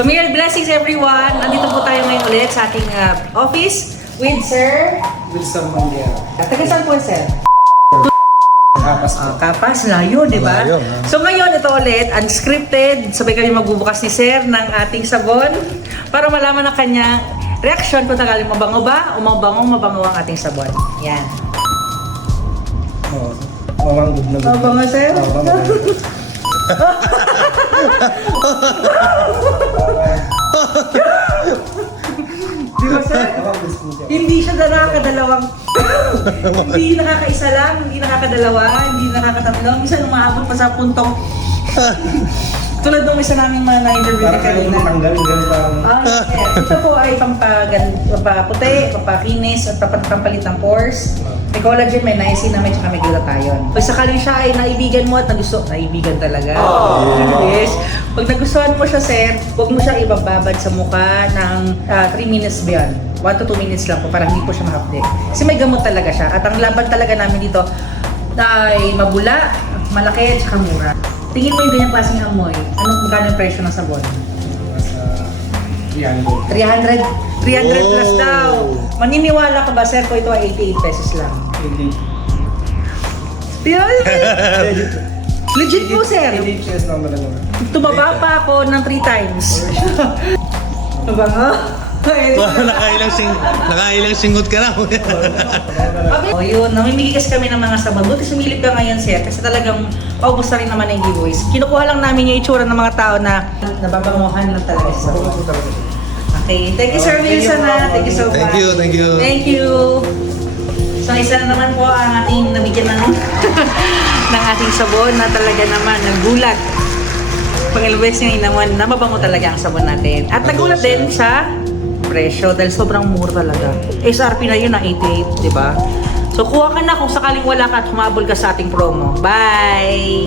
So, Merry blessings everyone! Nandito po tayo ngayon ulit sa ating office with Sir... With someone there. Taga saan po, Sir? Kapas po. Kapas, layo, di ba? Layo, So ngayon, ito ulit, unscripted. Sabay kami magbubukas ni Sir ng ating sabon para malaman ang kanyang reaction kung takaling mabango ba o mabango ang ating sabon. Yan. Oo. Mamanggod na. Mabango, Sir? Di ba, Sir? Hindi siya nakakadalawang hindi nakakaisa lang, hindi nakakadalawa, hindi nakakatatlo. Minsan umaabot pa sa puntong tulad nung isa naming mga na-interview na Parang kanina. tanggalin ganun parang... Yes. Ito po ay pampaputi, pampakinis, at pampalit ng pores. May collagen, may niacinamide, tsaka may glutathione. Pag sakaling siya ay naibigan mo at naibigan talaga. Yes. Pag nagustuhan mo siya, Sir, huwag mo siya ibababad sa mukha ng 3 minutes beyond. 1 to 2 minutes lang po para hindi po siya mahapde. Kasi may gamot talaga siya. At ang laban talaga namin dito ay mabula, malaki, at saka mura. Tingin mo yung ganyang klaseng amoy. Anong magkano yung presyo ng sabon? Nasa 300. 300 plus Oh. daw. Maniniwala ka ba, Sir, ko ito ay 88 pesos lang? Hindi. Legit po, Sir. Hindi cheers lang talaga. Tumaba pa ako ng 3 times. Mabango? Nakailang singot ka na. O yun, namimigay kasi kami ng mga sabon. Buti sumilip ka ngayon, Sir, kasi talagang paubos na rin naman yung giveaways. Kinukuha lang namin yung itsura ng mga tao na nababanguhan lang talaga sa sabon. Okay, thank you, Sir Wilson. Thank you so much. Thank you. Thank you. So, isa na naman po ang ating nabigyan ng, ng ating sabon na talaga naman nagulat. Pangalawang beses ngayon naman na mabango talaga ang sabon natin. At nagulat din sa presyo dahil sobrang mura talaga. SRP na yun na 88, di ba? So, kuha ka na kung sakaling wala ka at humabol ka sa ating promo. Bye!